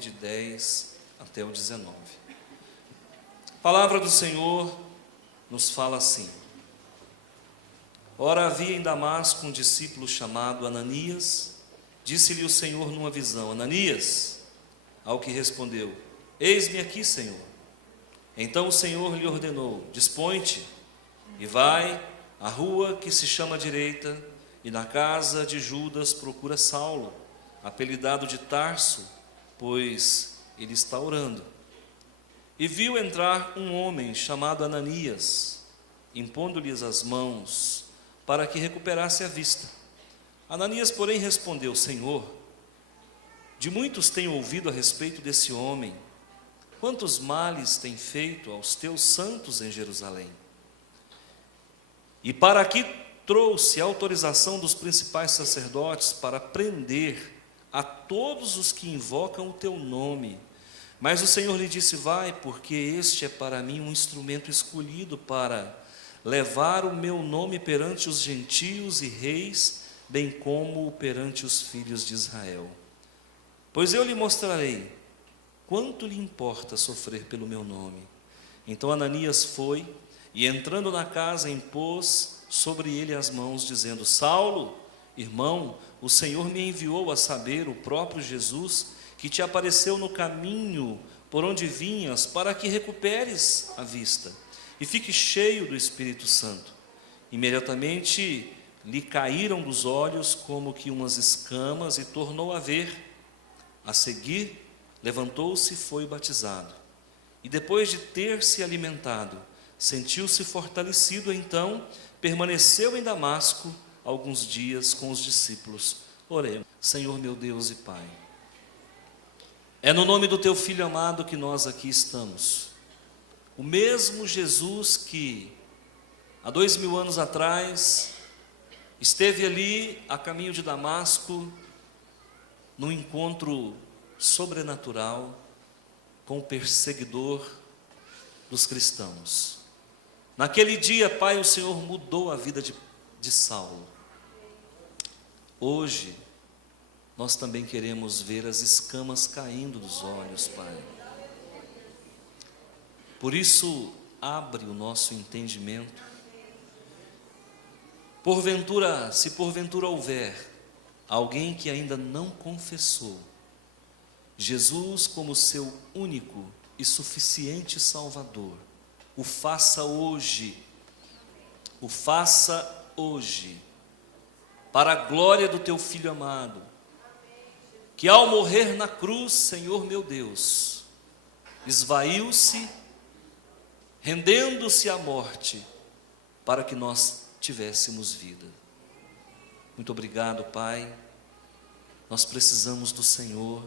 de 10 até o 19. A palavra do Senhor nos fala assim: Ora, havia em Damasco um discípulo chamado Ananias. Disse-lhe o Senhor numa visão: Ananias. Ao que respondeu: Eis-me aqui, Senhor. Então o Senhor lhe ordenou: Dispõe-te e vai à rua que se chama Direita, e na casa de Judas procura Saulo, apelidado de Tarso, pois ele está orando. E viu entrar um homem chamado Ananias, impondo-lhes as mãos, para que recuperasse a vista. Ananias, porém, respondeu: Senhor, de muitos tenho ouvido a respeito desse homem, quantos males tem feito aos teus santos em Jerusalém. E para aqui trouxe a autorização dos principais sacerdotes para prender a todos os que invocam o teu nome. Mas o Senhor lhe disse: Vai, porque este é para mim um instrumento escolhido para levar o meu nome perante os gentios e reis, bem como perante os filhos de Israel. Pois eu lhe mostrarei quanto lhe importa sofrer pelo meu nome. Então Ananias foi, e entrando na casa, impôs sobre ele as mãos, dizendo: Saulo, irmão, o Senhor me enviou, a saber, o próprio Jesus, que te apareceu no caminho por onde vinhas, para que recuperes a vista e fique cheio do Espírito Santo. Imediatamente lhe caíram dos olhos como que umas escamas, e tornou a ver. A seguir, levantou-se e foi batizado. E depois de ter se alimentado, sentiu-se fortalecido. Então permaneceu em Damasco alguns dias com os discípulos. Oremos. Senhor meu Deus e Pai, é no nome do teu Filho amado que nós aqui estamos. O mesmo Jesus que há 2000 anos atrás esteve ali a caminho de Damasco, num encontro sobrenatural com o perseguidor dos cristãos. Naquele dia, Pai, o Senhor mudou a vida de Saulo. Hoje, nós também queremos ver as escamas caindo dos olhos, Pai. Por isso, abre o nosso entendimento. Porventura, se porventura houver alguém que ainda não confessou Jesus como seu único e suficiente Salvador, o faça hoje. O faça hoje, para a glória do teu Filho amado, que ao morrer na cruz, Senhor meu Deus, esvaiu-se, rendendo-se à morte, para que nós tivéssemos vida. Muito obrigado, Pai. Nós precisamos do Senhor.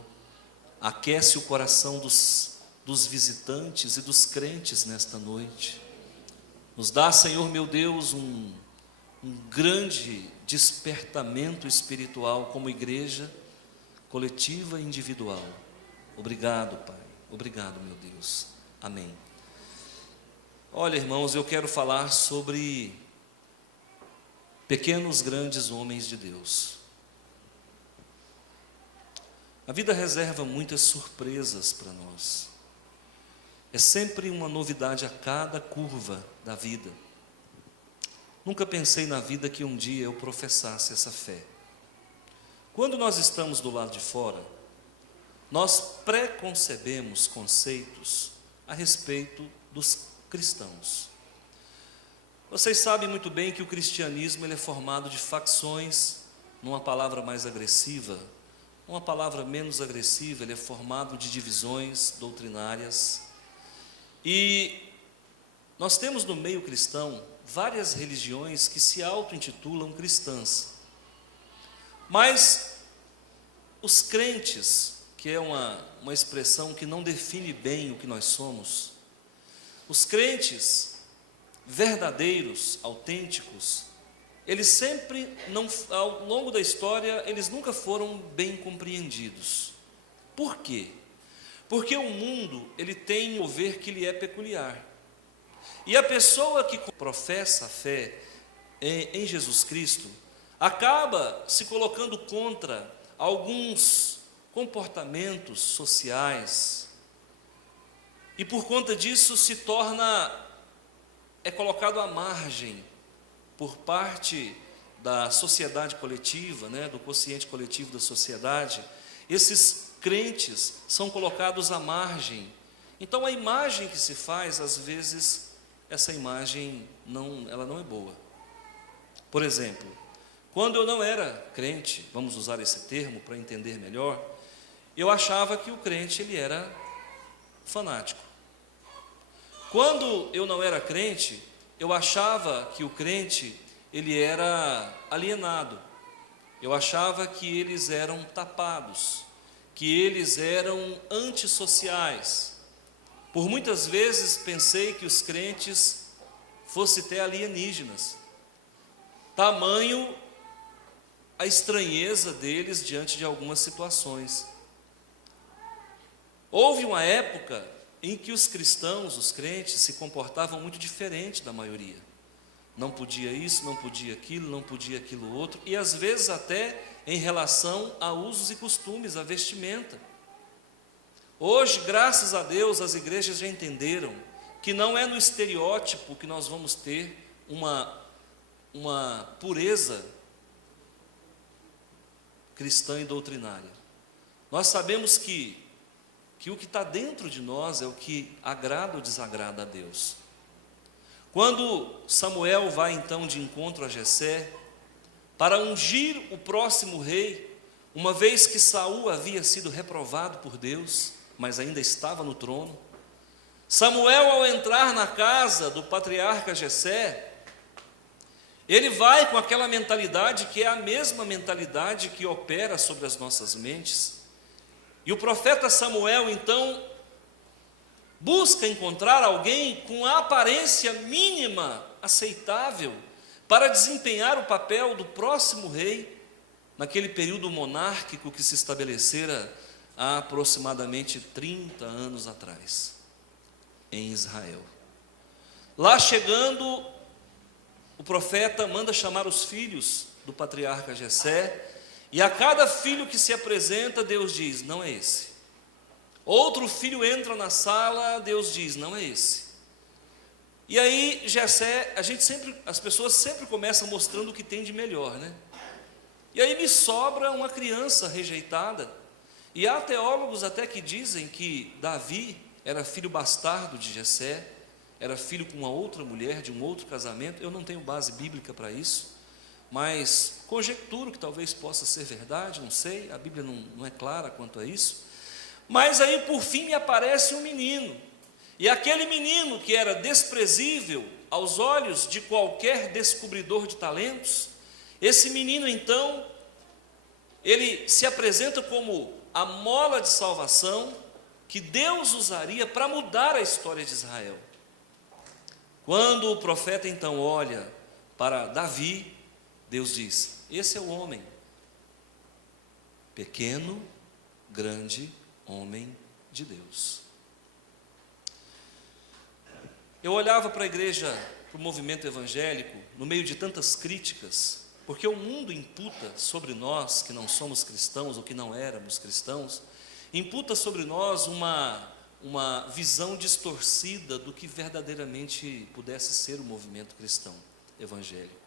Aquece o coração dos visitantes e dos crentes nesta noite. Nos dá, Senhor meu Deus, um grande despertamento espiritual como igreja, coletiva e individual. Obrigado, Pai. Obrigado, meu Deus. Amém. Olha, irmãos, eu quero falar sobre pequenos, grandes homens de Deus. A vida reserva muitas surpresas para nós. É sempre uma novidade a cada curva da vida. Nunca pensei na vida que um dia eu professasse essa fé. Quando nós estamos do lado de fora, nós preconcebemos conceitos a respeito dos cristãos. Vocês sabem muito bem que o cristianismo ele é formado de facções, numa palavra mais agressiva, uma palavra menos agressiva, ele é formado de divisões doutrinárias. E nós temos no meio cristão várias religiões que se auto-intitulam cristãs. Mas os crentes, que é uma expressão que não define bem o que nós somos, os crentes verdadeiros, autênticos, eles sempre, ao longo da história, eles nunca foram bem compreendidos. Por quê? Porque o mundo, ele tem um mover que lhe é peculiar. E a pessoa que professa a fé em Jesus Cristo, acaba se colocando contra alguns comportamentos sociais, e por conta disso é colocado à margem por parte da sociedade coletiva, do consciente coletivo da sociedade. Esses crentes são colocados à margem. Então a imagem que se faz, às vezes, essa imagem ela não é boa. Por exemplo, quando eu não era crente, vamos usar esse termo para entender melhor, eu achava que o crente ele era fanático. Quando eu não era crente, eu achava que o crente ele era alienado. Eu achava que eles eram tapados, que eles eram antissociais. Por muitas vezes pensei que os crentes fossem até alienígenas. Tamanho a estranheza deles diante de algumas situações. Houve uma época em que os cristãos, os crentes, se comportavam muito diferente da maioria. Não podia isso, não podia aquilo, não podia aquilo outro, e às vezes até em relação a usos e costumes, a vestimenta. Hoje, graças a Deus, as igrejas já entenderam que não é no estereótipo que nós vamos ter uma pureza cristã e doutrinária. Nós sabemos que o que está dentro de nós é o que agrada ou desagrada a Deus. Quando Samuel vai então de encontro a Jessé, para ungir o próximo rei, uma vez que Saul havia sido reprovado por Deus, mas ainda estava no trono, Samuel, ao entrar na casa do patriarca Jessé, ele vai com aquela mentalidade que é a mesma mentalidade que opera sobre as nossas mentes. E o profeta Samuel, então, busca encontrar alguém com a aparência mínima aceitável para desempenhar o papel do próximo rei, naquele período monárquico que se estabelecera há aproximadamente 30 anos atrás, em Israel. Lá chegando, o profeta manda chamar os filhos do patriarca Jessé, e a cada filho que se apresenta, Deus diz, não é esse. Outro filho entra na sala, Deus diz, não é esse. E aí, Jessé, as pessoas sempre começam mostrando o que tem de melhor, E aí me sobra uma criança rejeitada. E há teólogos até que dizem que Davi era filho bastardo de Jessé, era filho com uma outra mulher, de um outro casamento. Eu não tenho base bíblica para isso, mas conjecturo que talvez possa ser verdade, não sei, a Bíblia não é clara quanto a isso. Mas aí por fim me aparece um menino, e aquele menino que era desprezível aos olhos de qualquer descobridor de talentos, esse menino então, ele se apresenta como a mola de salvação que Deus usaria para mudar a história de Israel. Quando o profeta então olha para Davi, Deus diz, esse é o homem, pequeno, grande homem de Deus. Eu olhava para a igreja, para o movimento evangélico, no meio de tantas críticas, porque o mundo imputa sobre nós, que não somos cristãos ou que não éramos cristãos, imputa sobre nós uma visão distorcida do que verdadeiramente pudesse ser o movimento cristão evangélico.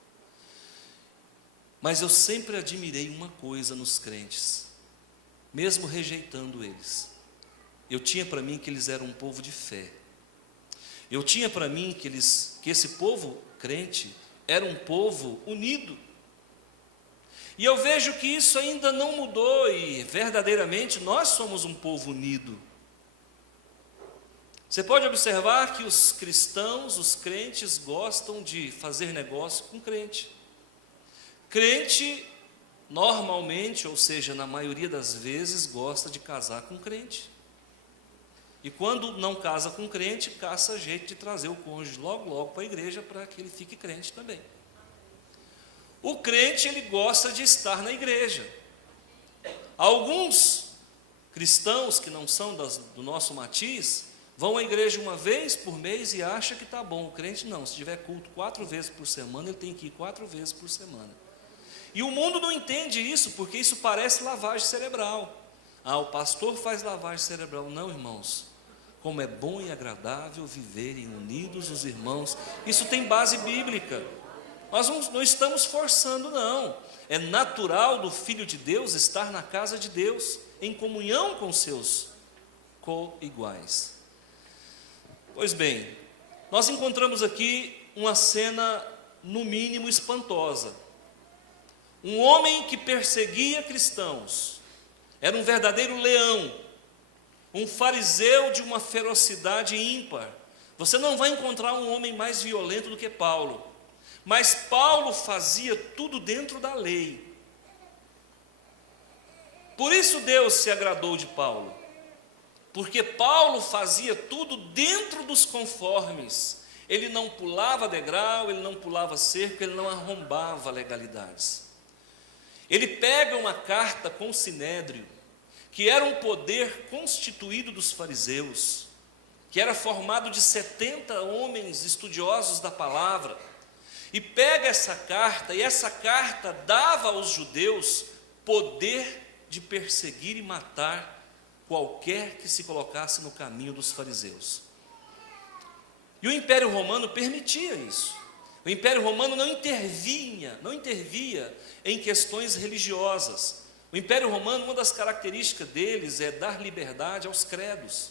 Mas eu sempre admirei uma coisa nos crentes, mesmo rejeitando eles. Eu tinha para mim que eles eram um povo de fé. Eu tinha para mim que esse povo crente era um povo unido. E eu vejo que isso ainda não mudou e verdadeiramente nós somos um povo unido. Você pode observar que os cristãos, os crentes gostam de fazer negócio com crente. Crente, normalmente, ou seja, na maioria das vezes, gosta de casar com crente. E quando não casa com crente, caça jeito de trazer o cônjuge logo para a igreja para que ele fique crente também. O crente, ele gosta de estar na igreja. Alguns cristãos que não são do nosso matiz, vão à igreja uma vez por mês e acham que está bom. O crente não, se tiver culto 4 vezes por semana, ele tem que ir 4 vezes por semana. E o mundo não entende isso, porque isso parece lavagem cerebral. Ah, o pastor faz lavagem cerebral. Não, irmãos. Como é bom e agradável viverem unidos os irmãos. Isso tem base bíblica. Nós não estamos forçando, não. É natural do Filho de Deus estar na casa de Deus, em comunhão com seus co-iguais. Pois bem, nós encontramos aqui uma cena, no mínimo, espantosa. Um homem que perseguia cristãos, era um verdadeiro leão, um fariseu de uma ferocidade ímpar. Você não vai encontrar um homem mais violento do que Paulo. Mas Paulo fazia tudo dentro da lei. Por isso Deus se agradou de Paulo. Porque Paulo fazia tudo dentro dos conformes. Ele não pulava degrau, ele não pulava cerco, ele não arrombava legalidades. Ele pega uma carta com o sinédrio, que era um poder constituído dos fariseus, que era formado de 70 homens estudiosos da palavra, e pega essa carta, e essa carta dava aos judeus poder de perseguir e matar qualquer que se colocasse no caminho dos fariseus. E o Império Romano permitia isso. O Império Romano não intervia em questões religiosas. O Império Romano, uma das características deles é dar liberdade aos credos.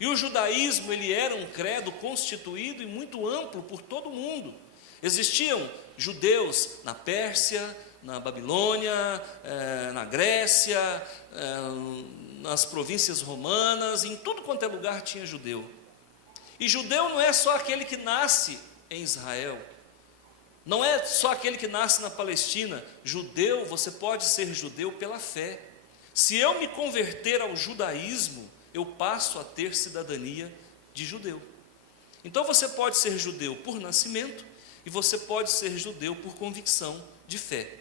E o judaísmo, ele era um credo constituído e muito amplo por todo o mundo. Existiam judeus na Pérsia, na Babilônia, na Grécia, nas províncias romanas, em tudo quanto é lugar tinha judeu. E judeu não é só aquele que nasce em Israel, não é só aquele que nasce na Palestina. Judeu, você pode ser judeu pela fé. Se eu me converter ao judaísmo, eu passo a ter cidadania de judeu. Então você pode ser judeu por nascimento, e você pode ser judeu por convicção de fé.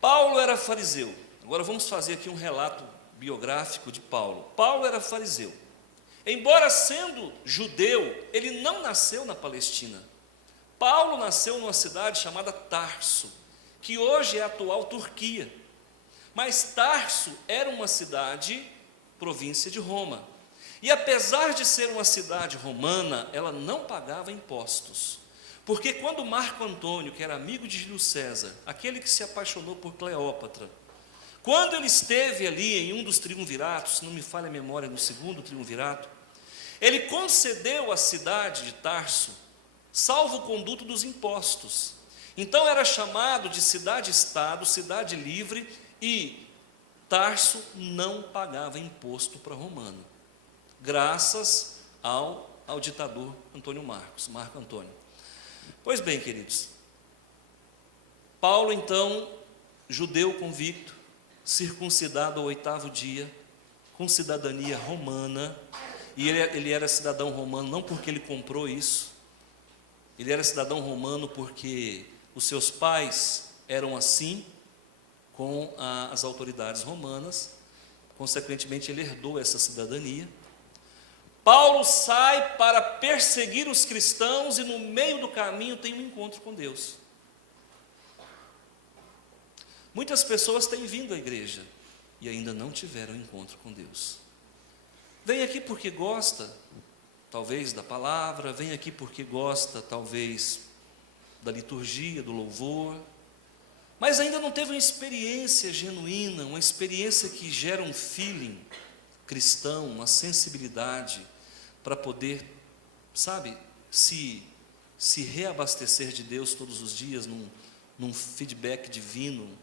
Paulo era fariseu. Agora vamos fazer aqui um relato biográfico de Paulo. Paulo era fariseu. Embora sendo judeu, ele não nasceu na Palestina. Paulo nasceu numa cidade chamada Tarso, que hoje é a atual Turquia. Mas Tarso era uma cidade, província de Roma. E apesar de ser uma cidade romana, ela não pagava impostos. Porque quando Marco Antônio, que era amigo de Júlio César, aquele que se apaixonou por Cleópatra, quando ele esteve ali em um dos triunviratos, se não me falha a memória, no segundo triunvirato, ele concedeu à cidade de Tarso salvo-conduto dos impostos. Então era chamado de cidade-estado, cidade livre, e Tarso não pagava imposto para romano, graças ao ditador Marco Antônio. Pois bem, queridos, Paulo então, judeu convicto, circuncidado ao 8º dia, com cidadania romana, e ele era cidadão romano não porque ele comprou isso, ele era cidadão romano porque os seus pais eram assim com as autoridades romanas, consequentemente ele herdou essa cidadania. Paulo sai para perseguir os cristãos e no meio do caminho tem um encontro com Deus. Muitas pessoas têm vindo à igreja e ainda não tiveram encontro com Deus. Vem aqui porque gosta, talvez, da palavra, vem aqui porque gosta, talvez, da liturgia, do louvor, mas ainda não teve uma experiência genuína, uma experiência que gera um feeling cristão, uma sensibilidade, para poder, sabe, se reabastecer de Deus todos os dias, num feedback divino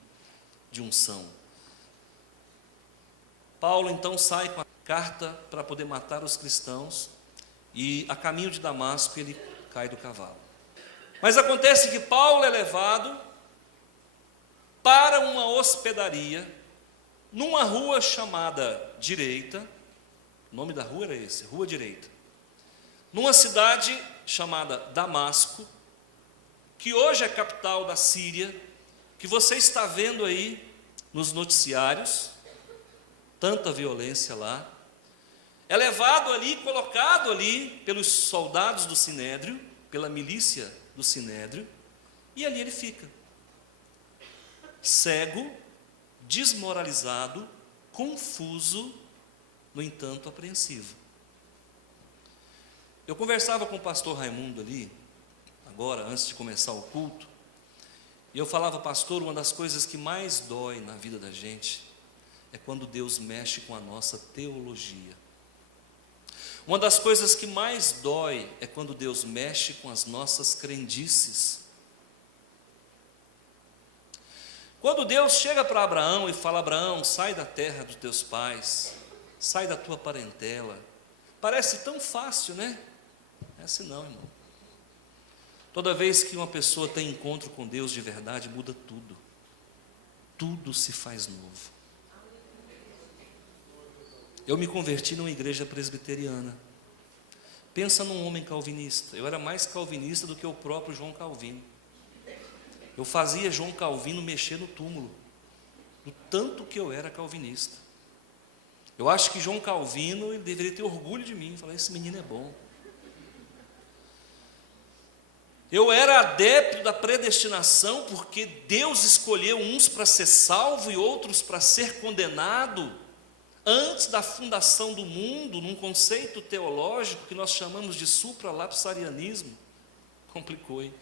de unção. Paulo então sai com a carta para poder matar os cristãos, e a caminho de Damasco ele cai do cavalo. Mas acontece que Paulo é levado para uma hospedaria, numa rua chamada Direita, o nome da rua era esse, Rua Direita, numa cidade chamada Damasco, que hoje é capital da Síria, que você está vendo aí nos noticiários, tanta violência lá. É levado ali, colocado ali pelos soldados do Sinédrio, pela milícia do Sinédrio, e ali ele fica, cego, desmoralizado, confuso, no entanto apreensivo. Eu conversava com o pastor Raimundo ali, agora, antes de começar o culto, e eu falava: pastor, uma das coisas que mais dói na vida da gente é quando Deus mexe com a nossa teologia. Uma das coisas que mais dói é quando Deus mexe com as nossas crendices. Quando Deus chega para Abraão e fala: Abraão, sai da terra dos teus pais, sai da tua parentela. Parece tão fácil, né? É assim não, irmão. Toda vez que uma pessoa tem encontro com Deus de verdade, muda tudo. Tudo se faz novo. Eu me converti numa igreja presbiteriana. Pensa num homem calvinista. Eu era mais calvinista do que o próprio João Calvino. Eu fazia João Calvino mexer no túmulo, do tanto que eu era calvinista. Eu acho que João Calvino, ele deveria ter orgulho de mim, falar: esse menino é bom. Eu era adepto da predestinação, porque Deus escolheu uns para ser salvo e outros para ser condenado, antes da fundação do mundo, num conceito teológico que nós chamamos de supralapsarianismo. Complicou, hein?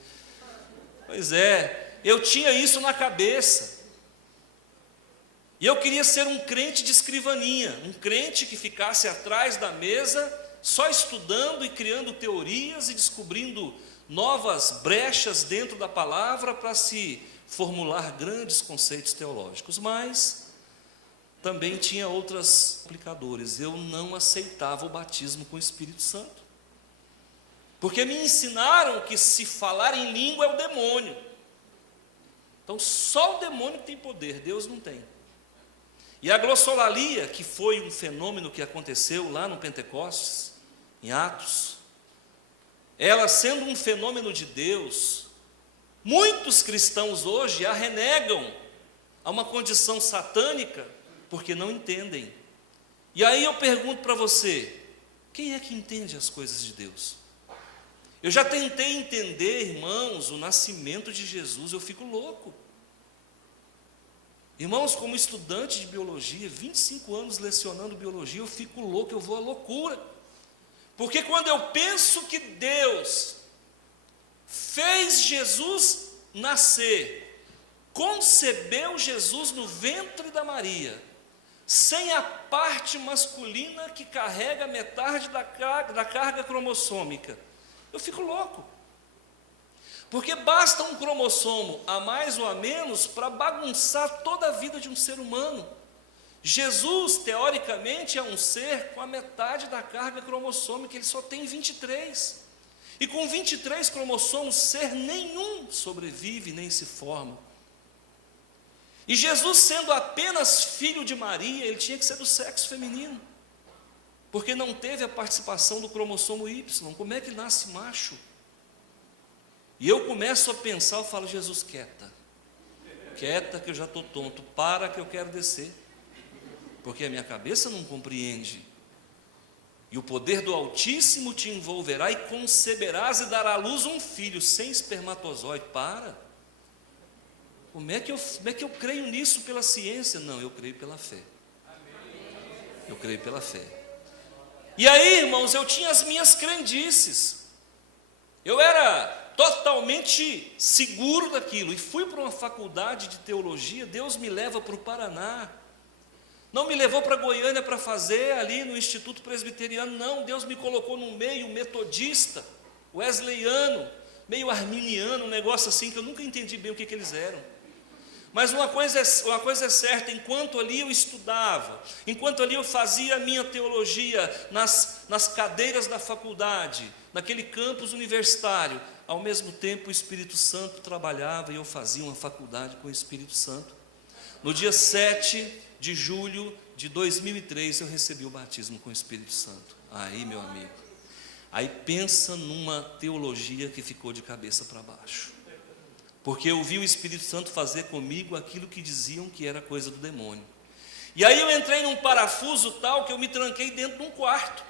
Pois é, eu tinha isso na cabeça. E eu queria ser um crente de escrivaninha, um crente que ficasse atrás da mesa, só estudando e criando teorias e descobrindo novas brechas dentro da palavra para se formular grandes conceitos teológicos. Mas também tinha outros complicadores. Eu não aceitava o batismo com o Espírito Santo, porque me ensinaram que se falar em língua é o demônio. Então só o demônio tem poder, Deus não tem. E a glossolalia, que foi um fenômeno que aconteceu lá no Pentecostes, em Atos, ela sendo um fenômeno de Deus, muitos cristãos hoje a renegam a uma condição satânica, porque não entendem. E aí eu pergunto para você: quem é que entende as coisas de Deus? Eu já tentei entender, irmãos, o nascimento de Jesus, eu fico louco. Irmãos, como estudante de biologia, 25 anos lecionando biologia, eu fico louco, eu vou à loucura. Porque quando eu penso que Deus fez Jesus nascer, concebeu Jesus no ventre da Maria, sem a parte masculina que carrega metade da carga cromossômica, eu fico louco. Porque basta um cromossomo a mais ou a menos para bagunçar toda a vida de um ser humano. Jesus, teoricamente, é um ser com a metade da carga cromossômica, ele só tem 23. E com 23 cromossomos, ser nenhum sobrevive nem se forma. E Jesus, sendo apenas filho de Maria, ele tinha que ser do sexo feminino, porque não teve a participação do cromossomo Y. Como é que nasce macho? E eu começo a pensar, eu falo: Jesus, quieta que eu já estou tonto, para que eu quero descer, porque a minha cabeça não compreende. E o poder do Altíssimo te envolverá e conceberás e dará à luz um filho sem espermatozoide. Para. Como é que eu creio nisso pela ciência? Não, eu creio pela fé. Eu creio pela fé. E aí, irmãos, eu tinha as minhas crendices. Eu era totalmente seguro daquilo. E fui para uma faculdade de teologia. Deus me leva para o Paraná. Não me levou para Goiânia para fazer ali no Instituto Presbiteriano. Não, Deus me colocou num meio metodista, wesleyano, meio arminiano, um negócio assim que eu nunca entendi bem o que eles eram. Mas uma coisa é certa: enquanto ali eu estudava, enquanto ali eu fazia a minha teologia nas cadeiras da faculdade, naquele campus universitário, ao mesmo tempo o Espírito Santo trabalhava e eu fazia uma faculdade com o Espírito Santo. No dia 7 de julho de 2003 eu recebi o batismo com o Espírito Santo. Aí, meu amigo, aí pensa numa teologia que ficou de cabeça para baixo. Porque eu vi o Espírito Santo fazer comigo aquilo que diziam que era coisa do demônio. E aí eu entrei num parafuso tal que eu me tranquei dentro de um quarto.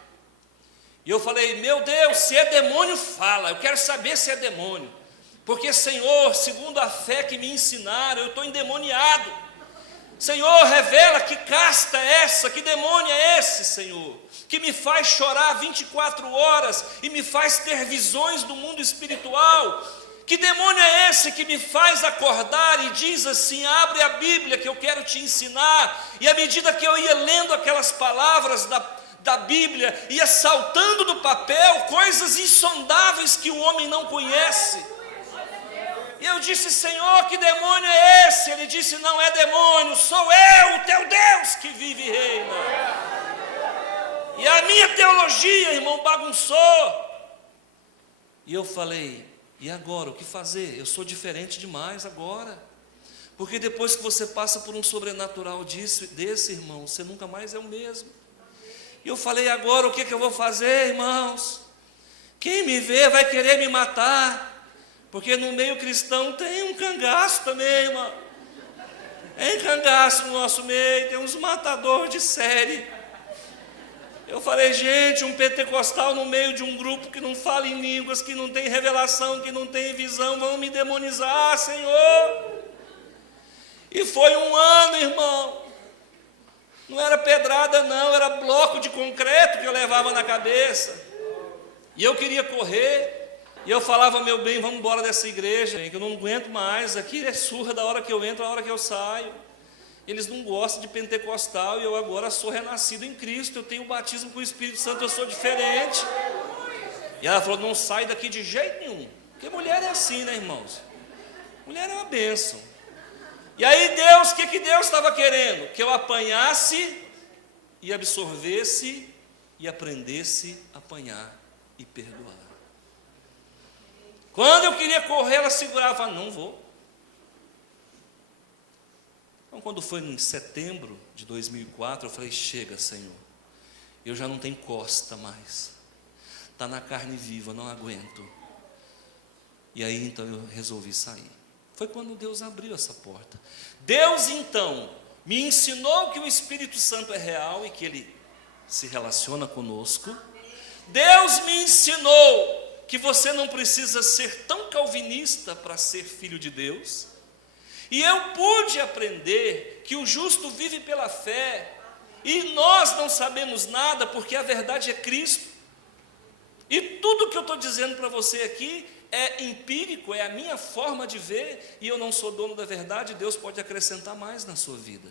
E eu falei: meu Deus, se é demônio, fala, eu quero saber se é demônio. Porque, Senhor, segundo a fé que me ensinaram, eu estou endemoniado. Senhor, revela que casta é essa, que demônio é esse, Senhor, que me faz chorar 24 horas e me faz ter visões do mundo espiritual. Que demônio é esse que me faz acordar e diz assim: abre a Bíblia que eu quero te ensinar. E à medida que eu ia lendo aquelas palavras da Bíblia, ia saltando do papel coisas insondáveis que o homem não conhece. E eu disse: Senhor, que demônio é esse? Ele disse: não é demônio, sou eu, o teu Deus, que vive e reina. E a minha teologia, irmão, bagunçou. E eu falei: e agora, o que fazer? Eu sou diferente demais agora. Porque depois que você passa por um sobrenatural desse, irmão, você nunca mais é o mesmo. E eu falei: agora o que eu vou fazer, irmãos? Quem me vê vai querer me matar. Porque no meio cristão tem um cangaço também, irmão. Tem cangaço no nosso meio, tem uns matadores de série. Eu falei: gente, um pentecostal no meio de um grupo que não fala em línguas, que não tem revelação, que não tem visão, vão me demonizar, Senhor. E foi um ano, irmão. Não era pedrada não, era bloco de concreto que eu levava na cabeça. E eu queria correr. E eu falava: meu bem, vamos embora dessa igreja, que eu não aguento mais, aqui é surra da hora que eu entro, da hora que eu saio. Eles não gostam de pentecostal e eu agora sou renascido em Cristo, eu tenho o batismo com o Espírito Santo, eu sou diferente. E ela falou: não sai daqui de jeito nenhum, porque mulher é assim, né, irmãos? Mulher é uma bênção. E aí Deus, o que Deus estava querendo? Que eu apanhasse e absorvesse e aprendesse a apanhar e perdoar. Quando eu queria correr, ela segurava: não vou. Então, quando foi em setembro de 2004, eu falei: chega, Senhor, eu já não tenho costa mais, está na carne viva, não aguento. E aí então eu resolvi sair. Foi quando Deus abriu essa porta. Deus então me ensinou que o Espírito Santo é real e que Ele se relaciona conosco. Deus me ensinou que você não precisa ser tão calvinista para ser filho de Deus. E eu pude aprender que o justo vive pela fé, e nós não sabemos nada, porque a verdade é Cristo. E tudo que eu estou dizendo para você aqui é empírico, é a minha forma de ver, e eu não sou dono da verdade. Deus pode acrescentar mais na sua vida.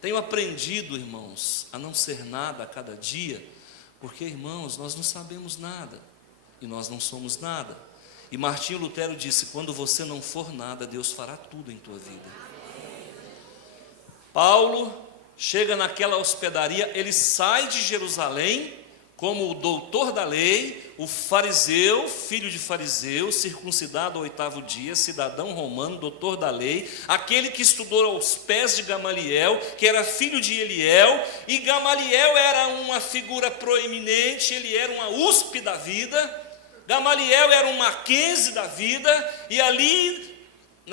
Tenho aprendido, irmãos, a não ser nada a cada dia, porque, irmãos, nós não sabemos nada, e nós não somos nada. E Martinho Lutero disse: quando você não for nada, Deus fará tudo em tua vida. Paulo chega naquela hospedaria, ele sai de Jerusalém como o doutor da lei, o fariseu, filho de fariseu, circuncidado ao 8º dia, cidadão romano, doutor da lei, aquele que estudou aos pés de Gamaliel, que era filho de Eliel, e Gamaliel era uma figura proeminente, ele era uma USP da vida, Gamaliel era um Mackenzie da vida, e ali,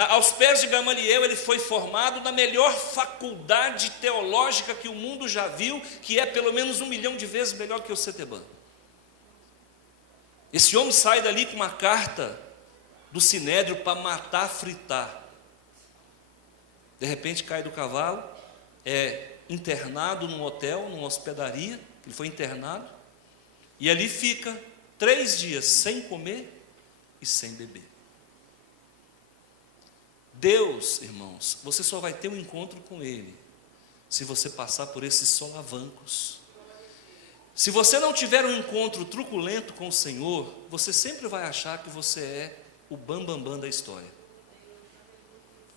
aos pés de Gamaliel, ele foi formado na melhor faculdade teológica que o mundo já viu, que é pelo menos 1 milhão de vezes melhor que o CETEBAN. Esse homem sai dali com uma carta do Sinédrio para matar, fritar. De repente cai do cavalo, é internado num hotel, numa hospedaria, ele foi internado, e ali fica 3 dias sem comer e sem beber. Deus, irmãos, você só vai ter um encontro com Ele se você passar por esses solavancos. Se você não tiver um encontro truculento com o Senhor, você sempre vai achar que você é o bambambam da história.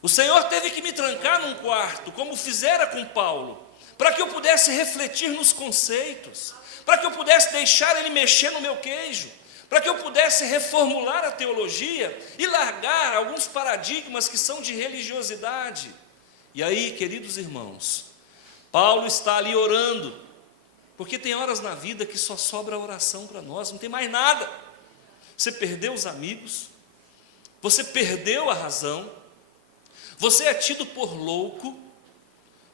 O Senhor teve que me trancar num quarto, como fizera com Paulo, para que eu pudesse refletir nos conceitos, para que eu pudesse deixar Ele mexer no meu queijo, para que eu pudesse reformular a teologia e largar alguns paradigmas que são de religiosidade. E aí, queridos irmãos, Paulo está ali orando, porque tem horas na vida que só sobra oração para nós, não tem mais nada. Você perdeu os amigos, você perdeu a razão, você é tido por louco,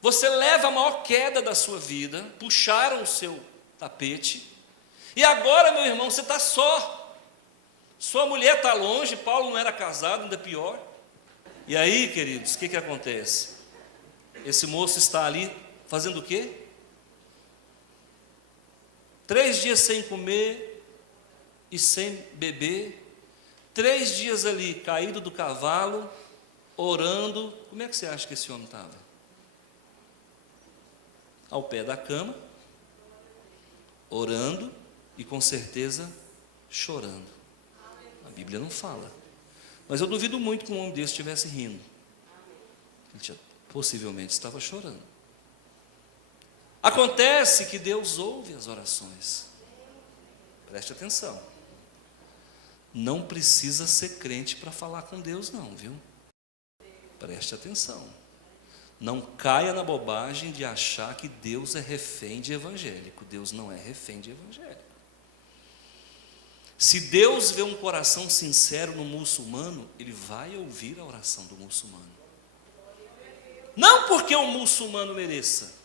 você leva a maior queda da sua vida, puxaram o seu tapete, e agora, meu irmão, você está só. Sua mulher está longe, Paulo não era casado, ainda pior. E aí, queridos, o que acontece? esse moço está ali fazendo o quê? 3 dias sem comer e sem beber, 3 dias ali caído do cavalo, orando. Como é que você acha que esse homem estava? Ao pé da cama, orando e com certeza chorando. A Bíblia não fala, mas eu duvido muito que um homem desse estivesse rindo. Ele possivelmente estava chorando. Acontece que Deus ouve as orações. Preste atenção. Não precisa ser crente para falar com Deus não, viu? Preste atenção. Não caia na bobagem de achar que Deus é refém de evangélico. Deus não é refém de evangélico. Se Deus vê um coração sincero no muçulmano, Ele vai ouvir a oração do muçulmano. Não porque o muçulmano mereça,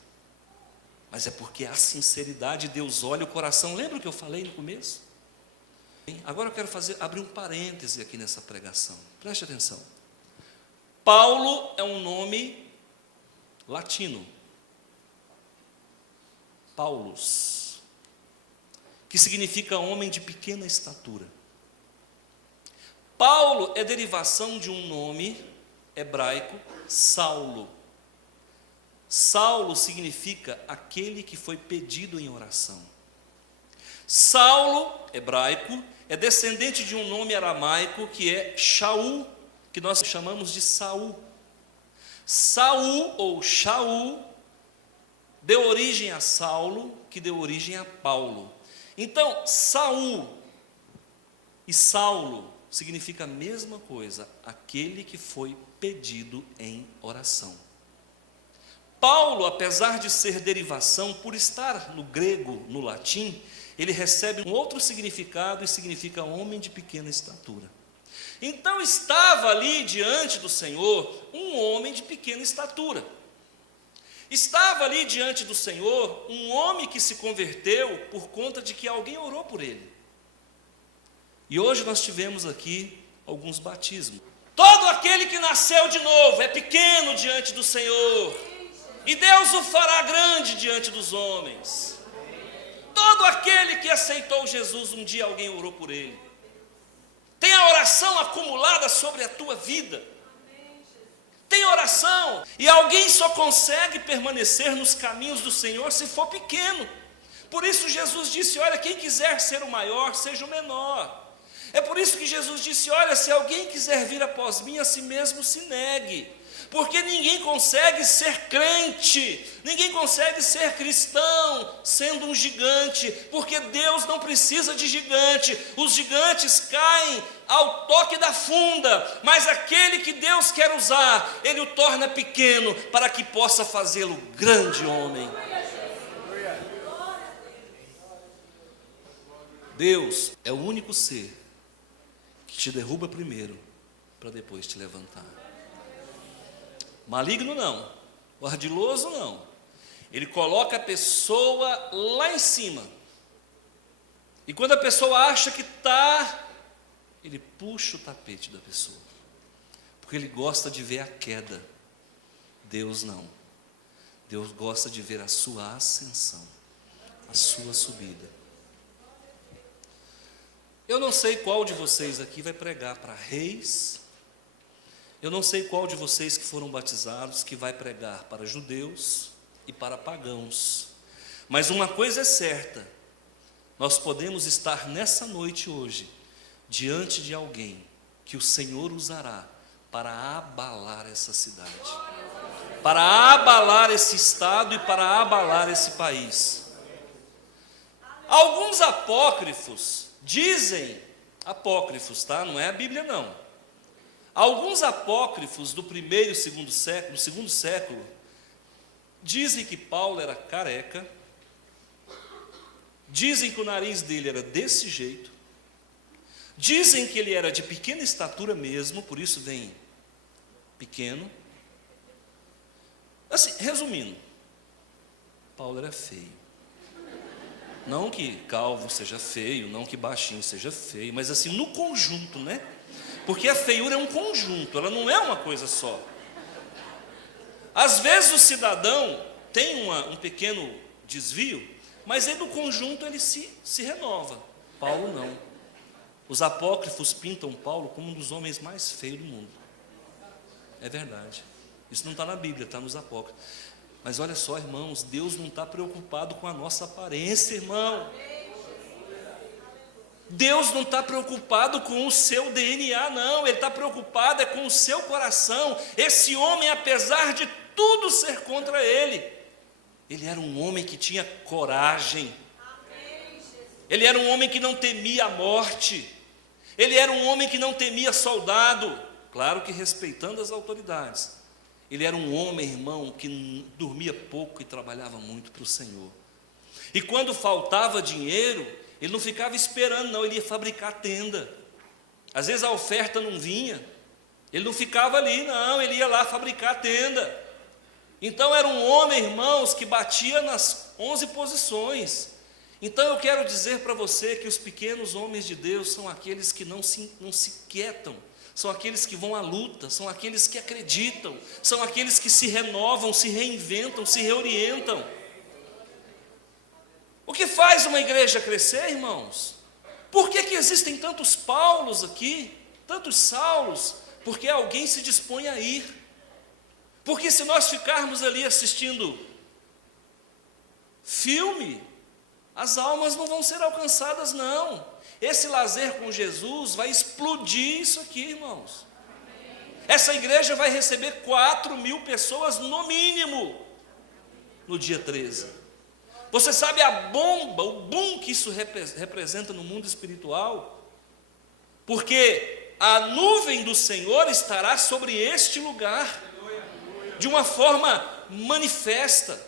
mas é porque a sinceridade, Deus olha o coração. Lembra o que eu falei no começo? Agora eu quero abrir um parêntese aqui nessa pregação. Preste atenção. Paulo é um nome latino. Paulus, que significa homem de pequena estatura. Paulo é derivação de um nome hebraico, Saulo. Saulo significa aquele que foi pedido em oração. Saulo, hebraico, é descendente de um nome aramaico que é Shaul, que nós chamamos de Saul. Saul ou Shaul deu origem a Saulo, que deu origem a Paulo. Então, Saul e Saulo significa a mesma coisa, aquele que foi pedido em oração. Paulo, apesar de ser derivação, por estar no grego, no latim, ele recebe um outro significado e significa homem de pequena estatura. Então estava ali diante do Senhor um homem de pequena estatura. Estava ali diante do Senhor um homem que se converteu por conta de que alguém orou por ele. E hoje nós tivemos aqui alguns batismos. Todo aquele que nasceu de novo é pequeno diante do Senhor, e Deus o fará grande diante dos homens. Todo aquele que aceitou Jesus, um dia alguém orou por ele. Tem a oração acumulada sobre a tua vida. Tem oração. E alguém só consegue permanecer nos caminhos do Senhor se for pequeno. Por isso Jesus disse, olha, quem quiser ser o maior, seja o menor. É por isso que Jesus disse, olha, se alguém quiser vir após mim, a si mesmo se negue. Porque ninguém consegue ser crente, ninguém consegue ser cristão sendo um gigante, porque Deus não precisa de gigante. Os gigantes caem ao toque da funda, mas aquele que Deus quer usar, Ele o torna pequeno, para que possa fazê-lo grande homem. Deus é o único ser que te derruba primeiro, para depois te levantar. Maligno não, o ardiloso não. Ele coloca a pessoa lá em cima. E quando a pessoa acha que está, ele puxa o tapete da pessoa. Porque ele gosta de ver a queda. Deus não. Deus gosta de ver a sua ascensão, a sua subida. Eu não sei qual de vocês aqui vai pregar para reis. Eu não sei qual de vocês que foram batizados que vai pregar para judeus e para pagãos. Mas uma coisa é certa, nós podemos estar nessa noite hoje, diante de alguém que o Senhor usará para abalar essa cidade, para abalar esse estado e para abalar esse país. Alguns apócrifos dizem, apócrifos, tá? Não é a Bíblia não. Alguns apócrifos do primeiro e segundo século, dizem que Paulo era careca, dizem que o nariz dele era desse jeito, dizem que ele era de pequena estatura mesmo, por isso vem pequeno. Assim, resumindo, Paulo era feio. Não que calvo seja feio, não que baixinho seja feio, mas assim, no conjunto, né? Porque a feiura é um conjunto, ela não é uma coisa só. Às vezes o cidadão tem um pequeno desvio, mas no conjunto ele se renova. Paulo não. Os apócrifos pintam Paulo como um dos homens mais feios do mundo. É verdade. Isso não está na Bíblia, está nos apócrifos. Mas olha só, irmãos, Deus não está preocupado com a nossa aparência, irmão. Deus não está preocupado com o seu DNA, não. Ele está preocupado com o seu coração. Esse homem, apesar de tudo ser contra ele, ele era um homem que tinha coragem. Ele era um homem que não temia a morte. Ele era um homem que não temia soldado. Claro que respeitando as autoridades. Ele era um homem, irmão, que dormia pouco e trabalhava muito para o Senhor. E quando faltava dinheiro, ele não ficava esperando, não, ele ia fabricar tenda. Às vezes a oferta não vinha, ele não ficava ali, não, ele ia lá fabricar tenda. Então era um homem, irmãos, que batia nas 11 posições. Então eu quero dizer para você que os pequenos homens de Deus são aqueles que não se quietam, são aqueles que vão à luta, são aqueles que acreditam, são aqueles que se renovam, se reinventam, se reorientam. O que faz uma igreja crescer, irmãos? Por que existem tantos Paulos aqui, tantos Saulos? Porque alguém se dispõe a ir. Porque se nós ficarmos ali assistindo filme, as almas não vão ser alcançadas, não. Esse lazer com Jesus vai explodir isso aqui, irmãos. Essa igreja vai receber 4.000 pessoas no mínimo no dia 13. Você sabe a bomba, o boom que isso representa no mundo espiritual? Porque a nuvem do Senhor estará sobre este lugar de uma forma manifesta.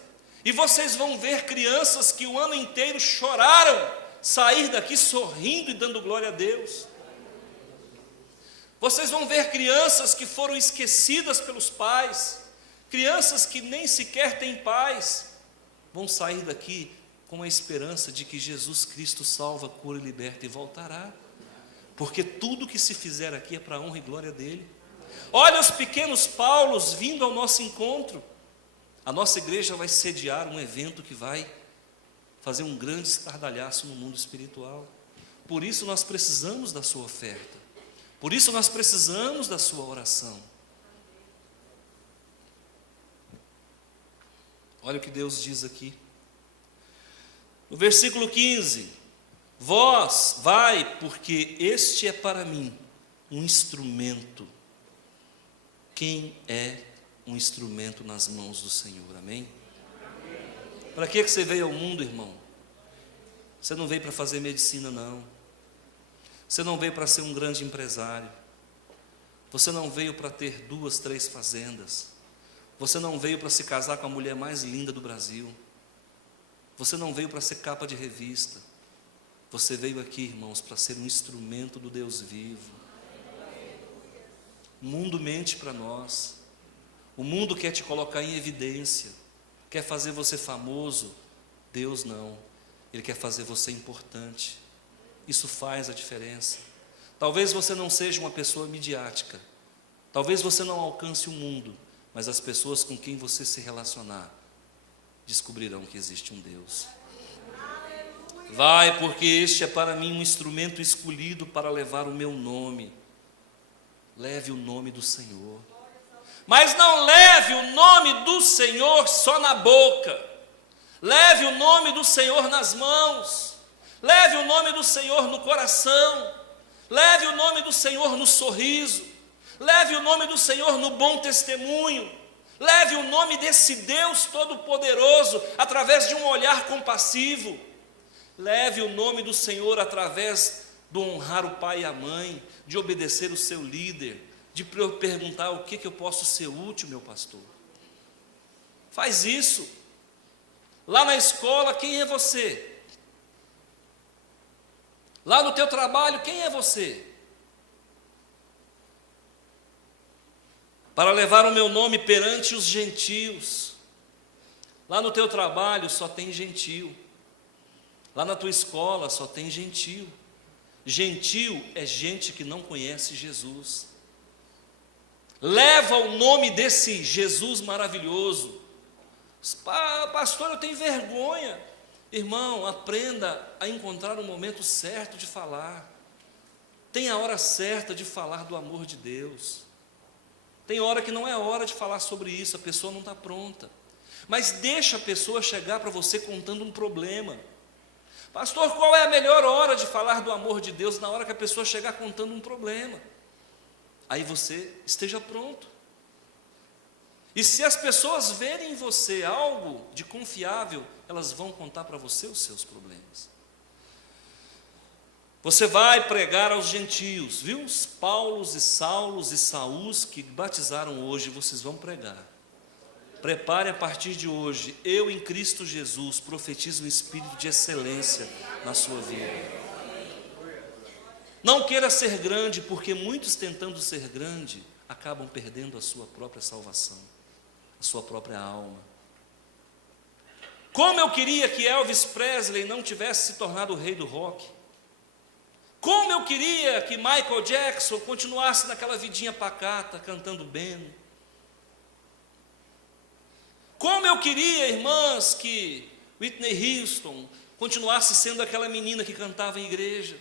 E vocês vão ver crianças que o ano inteiro choraram, sair daqui sorrindo e dando glória a Deus. Vocês vão ver crianças que foram esquecidas pelos pais, crianças que nem sequer têm pais, vão sair daqui com a esperança de que Jesus Cristo salva, cura e liberta e voltará. Porque tudo que se fizer aqui é para a honra e glória dele. Olha os pequenos Paulos vindo ao nosso encontro. A nossa igreja vai sediar um evento que vai fazer um grande estardalhaço no mundo espiritual. Por isso nós precisamos da sua oferta. Por isso nós precisamos da sua oração. Olha o que Deus diz aqui. No versículo 15: Vós vai, porque este é para mim um instrumento. Quem é um instrumento nas mãos do Senhor? Amém? Para que você veio ao mundo, irmão? Você não veio para fazer medicina, não. Você não veio para ser um grande empresário. Você não veio para ter 2, 3 fazendas. Você não veio para se casar com a mulher mais linda do Brasil. Você não veio para ser capa de revista. Você veio aqui, irmãos, para ser um instrumento do Deus vivo. O mundo mente para nós. O mundo quer te colocar em evidência, quer fazer você famoso. Deus não. Ele quer fazer você importante. Isso faz a diferença. Talvez você não seja uma pessoa midiática. Talvez você não alcance o mundo. Mas as pessoas com quem você se relacionar descobrirão que existe um Deus. Vai, porque este é para mim um instrumento escolhido para levar o meu nome. Leve o nome do Senhor. Mas não leve o nome do Senhor só na boca. Leve o nome do Senhor nas mãos. Leve o nome do Senhor no coração. Leve o nome do Senhor no sorriso. Leve o nome do Senhor no bom testemunho. Leve o nome desse Deus Todo-Poderoso através de um olhar compassivo. Leve o nome do Senhor através do honrar o pai e a mãe, de obedecer o seu líder, de perguntar o que eu posso ser útil, meu pastor. Faz isso. Lá na escola, quem é você? Lá no teu trabalho, quem é você? Para levar o meu nome perante os gentios. Lá no teu trabalho só tem gentio. Lá na tua escola só tem gentio. Gentio é gente que não conhece Jesus. leva o nome desse Jesus maravilhoso. Pastor, eu tenho vergonha. Irmão, aprenda a encontrar o momento certo de falar. Tem a hora certa de falar do amor de Deus. Tem hora que não é hora de falar sobre isso, a pessoa não está pronta. Mas deixa a pessoa chegar para você contando um problema. Pastor, qual é a melhor hora de falar do amor de Deus? Na hora que a pessoa chegar contando um problema. Aí você esteja pronto. E se as pessoas verem em você algo de confiável, elas vão contar para você os seus problemas. Você vai pregar aos gentios, viu? Os Paulos e Saulos e Saús que batizaram hoje, vocês vão pregar. Prepare a partir de hoje, eu em Cristo Jesus profetizo um espírito de excelência na sua vida. Não queira ser grande, porque muitos tentando ser grande, acabam perdendo a sua própria salvação, a sua própria alma. Como eu queria que Elvis Presley não tivesse se tornado o rei do rock. Como eu queria que Michael Jackson continuasse naquela vidinha pacata, cantando bem. Como eu queria, irmãs, que Whitney Houston continuasse sendo aquela menina que cantava em igreja.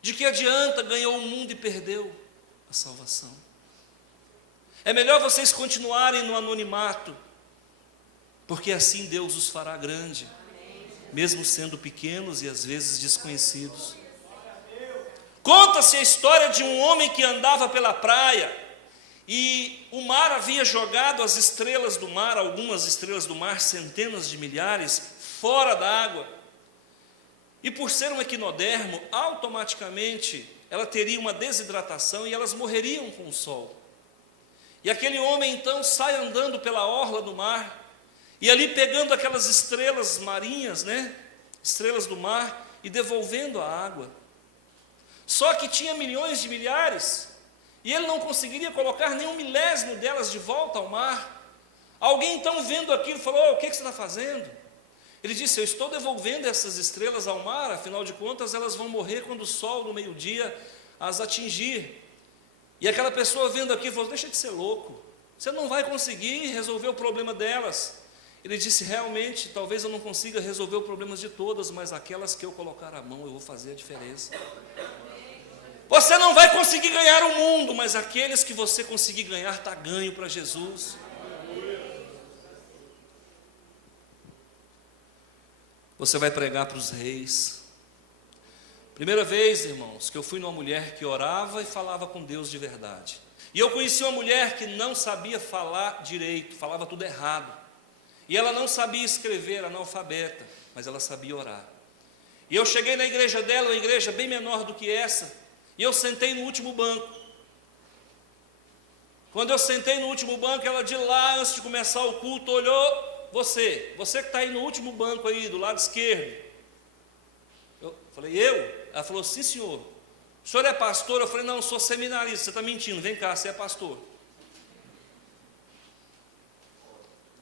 De que adianta, ganhou o mundo e perdeu a salvação. É melhor vocês continuarem no anonimato, porque assim Deus os fará grande, mesmo sendo pequenos e às vezes desconhecidos. Conta-se a história de um homem que andava pela praia e o mar havia jogado as estrelas do mar, algumas estrelas do mar, centenas de milhares, fora da água. E por ser um equinodermo, automaticamente ela teria uma desidratação e elas morreriam com o sol. E aquele homem então sai andando pela orla do mar, e ali pegando aquelas estrelas marinhas, estrelas do mar, e devolvendo a água. Só que tinha milhões de milhares, e ele não conseguiria colocar nem um milésimo delas de volta ao mar. Alguém então vendo aquilo falou: o que você está fazendo? Ele disse: eu estou devolvendo essas estrelas ao mar, afinal de contas elas vão morrer quando o sol no meio-dia as atingir. E aquela pessoa vendo aquilo falou: deixa de ser louco, você não vai conseguir resolver o problema delas. Ele disse: realmente, talvez eu não consiga resolver os problemas de todas, mas aquelas que eu colocar a mão eu vou fazer a diferença. Você não vai conseguir ganhar o mundo, mas aqueles que você conseguir ganhar, está ganho para Jesus. Você vai pregar para os reis. Primeira vez, irmãos, que eu fui numa mulher que orava e falava com Deus de verdade. E eu conheci uma mulher que não sabia falar direito, falava tudo errado. E ela não sabia escrever, analfabeta, mas ela sabia orar. E eu cheguei na igreja dela, uma igreja bem menor do que essa, e eu sentei no último banco. Quando eu sentei no último banco, ela de lá, antes de começar o culto, olhou: você que está aí no último banco aí, do lado esquerdo. Eu falei: eu? Ela falou: sim, senhor. O senhor é pastor? Eu falei: não, eu sou seminarista. Você está mentindo, vem cá, você é pastor.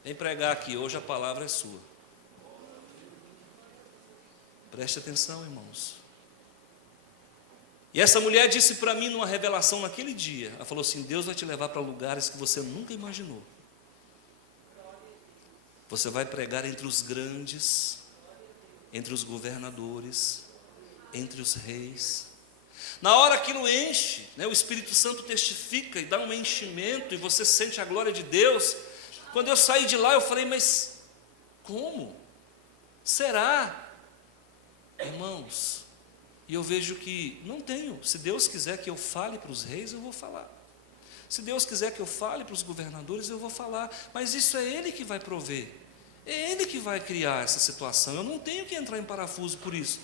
Vem pregar aqui, hoje a palavra é sua. Preste atenção, irmãos. E essa mulher disse para mim numa revelação naquele dia, ela falou assim: Deus vai te levar para lugares que você nunca imaginou. Você vai pregar entre os grandes, entre os governadores, entre os reis. Na hora aquilo enche, o Espírito Santo testifica e dá um enchimento, e você sente a glória de Deus. Quando eu saí de lá, eu falei: mas como? Será? Irmãos, e eu vejo que não tenho. Se Deus quiser que eu fale para os reis, eu vou falar. Se Deus quiser que eu fale para os governadores, eu vou falar. Mas isso é Ele que vai prover. É Ele que vai criar essa situação. Eu não tenho que entrar em parafuso por isso.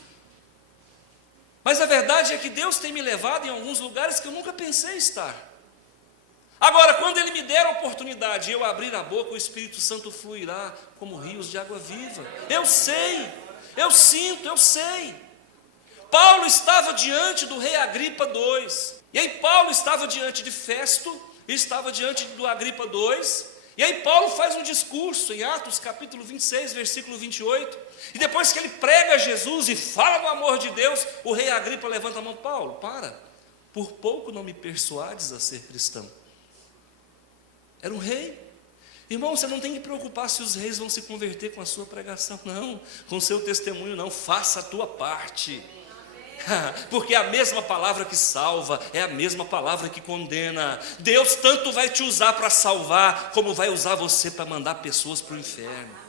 Mas a verdade é que Deus tem me levado em alguns lugares que eu nunca pensei estar. Agora, quando Ele me der a oportunidade de eu abrir a boca, o Espírito Santo fluirá como rios de água viva. Eu sei, eu sinto, eu sei. Paulo estava diante do rei Agripa II, e aí Paulo estava diante de Festo, e estava diante do Agripa II, e aí Paulo faz um discurso em Atos capítulo 26, versículo 28, e depois que ele prega Jesus e fala do amor de Deus, o rei Agripa levanta a mão: Paulo, por pouco não me persuades a ser cristão. Era um rei. Irmão, você não tem que preocupar se os reis vão se converter com a sua pregação, não, com o seu testemunho, não. Faça a tua parte. Porque é a mesma palavra que salva, é a mesma palavra que condena. Deus tanto vai te usar para salvar, como vai usar você para mandar pessoas para o inferno.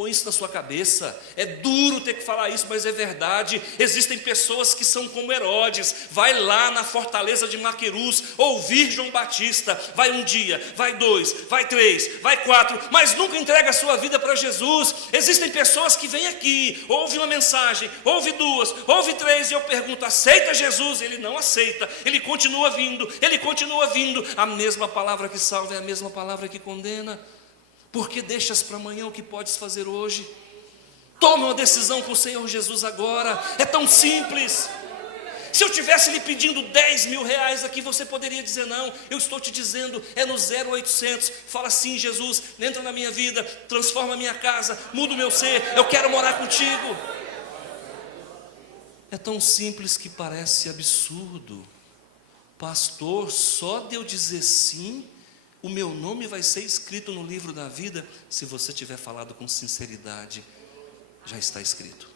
Põe isso na sua cabeça. É duro ter que falar isso, mas é verdade. Existem pessoas que são como Herodes. Vai lá na fortaleza de Maquerus ouvir João Batista. Vai um dia, vai 2, vai 3, vai 4, mas nunca entrega a sua vida para Jesus. Existem pessoas que vêm aqui, ouve uma mensagem, ouve 2, ouve 3, e eu pergunto: aceita Jesus? Ele não aceita, ele continua vindo, ele continua vindo. A mesma palavra que salva é a mesma palavra que condena. Por que deixas para amanhã o que podes fazer hoje? Tome uma decisão com o Senhor Jesus agora. É tão simples. Se eu tivesse lhe pedindo 10 mil reais aqui, você poderia dizer não. Eu estou te dizendo, é no 0800. Fala assim: Jesus, entra na minha vida, transforma a minha casa, muda o meu ser, eu quero morar contigo. É tão simples que parece absurdo. Pastor, só de eu dizer sim, o meu nome vai ser escrito no livro da vida. Se você tiver falado com sinceridade, já está escrito.